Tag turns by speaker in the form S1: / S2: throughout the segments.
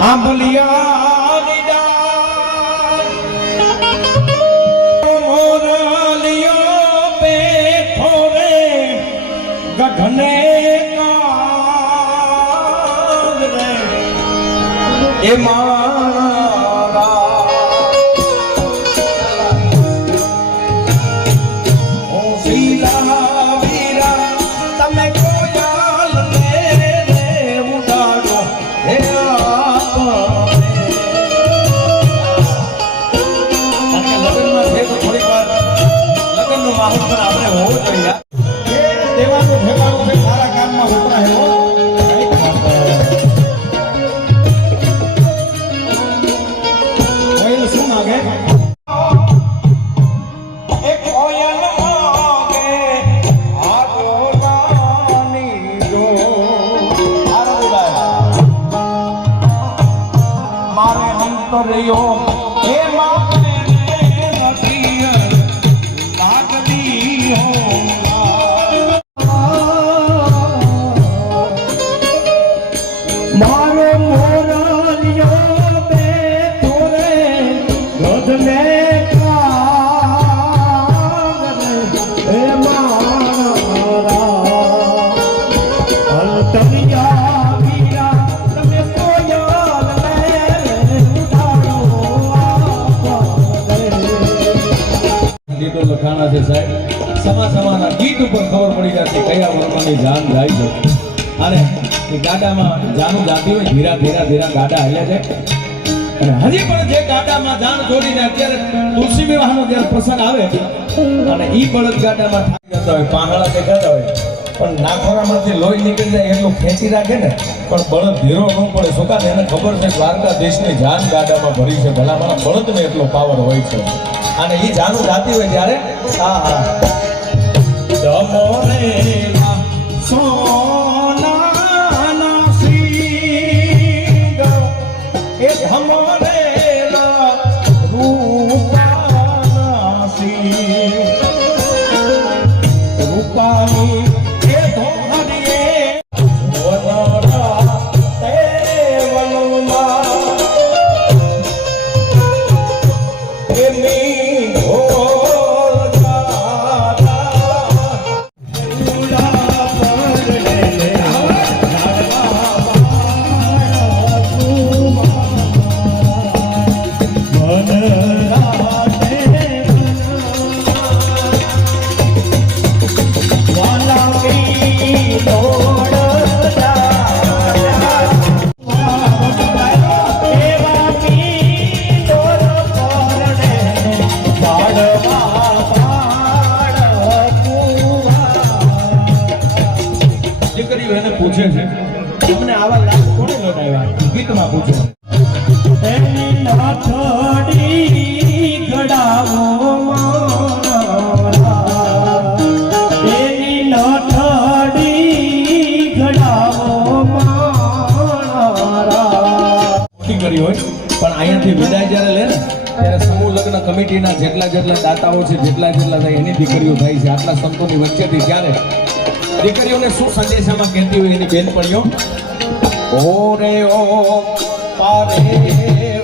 S1: આંબલિયા ગઢને એ મારા લગ્નનો માહોલ પણ આપણે હોવો જોઈએ યાર. એ દેવાનું ઠેકાણું છે સારા કામમાં વપરાય હો કંઈક વાત કરે. કોઈલ શું કોયલ લે ઉડાડો આપને
S2: ગીતો લખાણા છે સાહેબ. સમા સમાના ગીત ઉપર ખબર પડી જતી કયા વર્ણની જાન જાય છે. અને ગાડામાં જાનું જાતી હોય, ધીરા ધીરા ધીરા ગાડા હાલે છે અને હજી પણ જે ગાડામાં જાન જોડીને અત્યારે તુલસી વિવાહનો જ્યારે પ્રસંગ આવે, અને એ બળદ ગાડામાં થાકી જતા હોય પાંહળા દેખાતા હોય, પણ નાખોરામાંથી લોહી નીકળી જાય, એટલું ખેંચી રાખે ને, પણ બળદ ધીરો ન પડે. શું એને ખબર છે દ્વારકા દેશની જાન ગાડામાં ભરી છે. ભલા બળદને એટલો પાવર હોય છે. અને એ જાનું જાતી હોય ત્યારે, હા હા.
S1: એ ધમરેલા
S2: કરી હોય. પણ અહીંયાથી વિદાય જ્યારે લે ને, ત્યારે સમૂહ લગ્ન કમિટીના જેટલા જેટલા દાતાઓ છે, જેટલા જેટલા થાય, એની દીકરીઓ થાય છે. આટલા સંતોની વચ્ચેથી ત્યારે દીકરીઓને શું સંદેશામાં કહેતી હોય એની બેનપણીઓ? ઓ રે ઓ પારે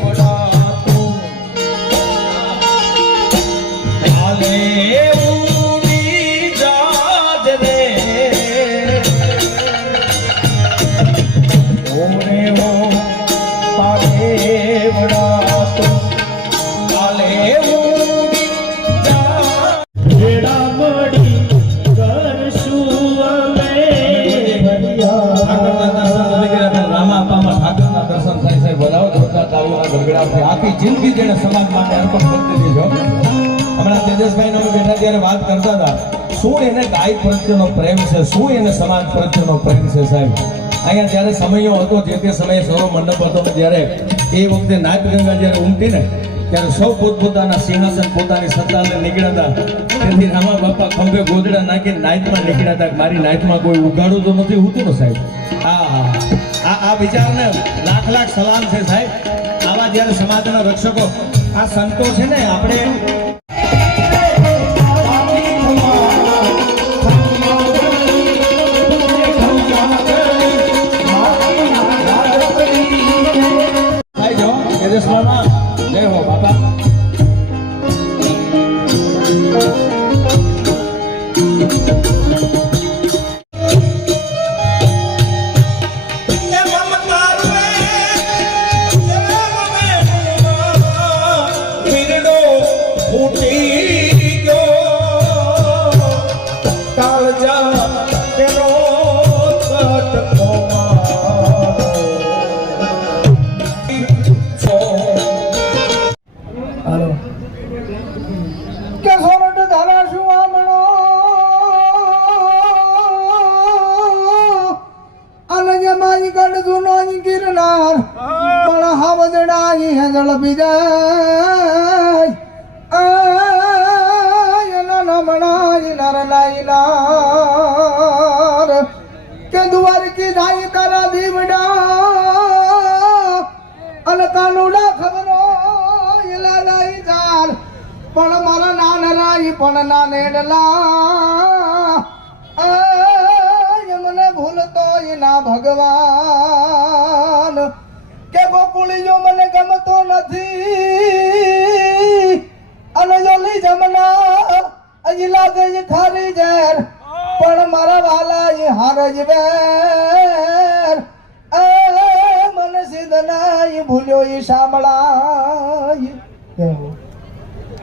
S2: જિંદગી જેણે સમાજ માટે અર્પણ કરી દીધી છે. હમણાં તેજસભાઈને અમે બેઠા ત્યારે વાત કરતા હતા. શું એને ગાય પ્રત્યેનો પ્રેમ છે? શું એને સમાજ પ્રત્યેનો પ્રેમ છે, સાહેબ? અહીંયા જ્યારે સમયો હતો, જે તે સમયે સૌરો મંડપ હતો, ત્યારે એ વખતે નાગગંગા જ્યારે ઉમટી ને, ત્યારે સૌ પોતપોતાના સિંહાસન પોતાની સંતાનને નીકળ્યા હતા. તેથી રામા બાપા ખંભે ગોદડા નાખીને નાયતમાં નીકળ્યા હતા. મારી નાયતમાં કોઈ ઉગાડું તો નથી હોતું ને, સાહેબ? આ આ વિચારને લાખ લાખ સલામ છે, સાહેબ. આપણા જ્યારે સમાજના રક્ષકો આ સંતો છે ને આપણે
S3: Thank you. હાલો. કે સોરઠ ધારા શું આમણો અનજમાઈ ગઢ જૂનો ગિરનાર પણ હવદડાઈ હેદળ બીજાય. મારા નાન રાઈ પણ નાનેડલા આય મને ભૂલતો ના ભગવાન. કે ગોકુળીયો મને ગમતો નથી. અને જોલી જમના અજી લાગે છે ખારી ઝેર પણ મારા વાલા એ હાર જ એ, મને સિદ્ધ નાઈ ભૂલ્યો એ સાંભળાય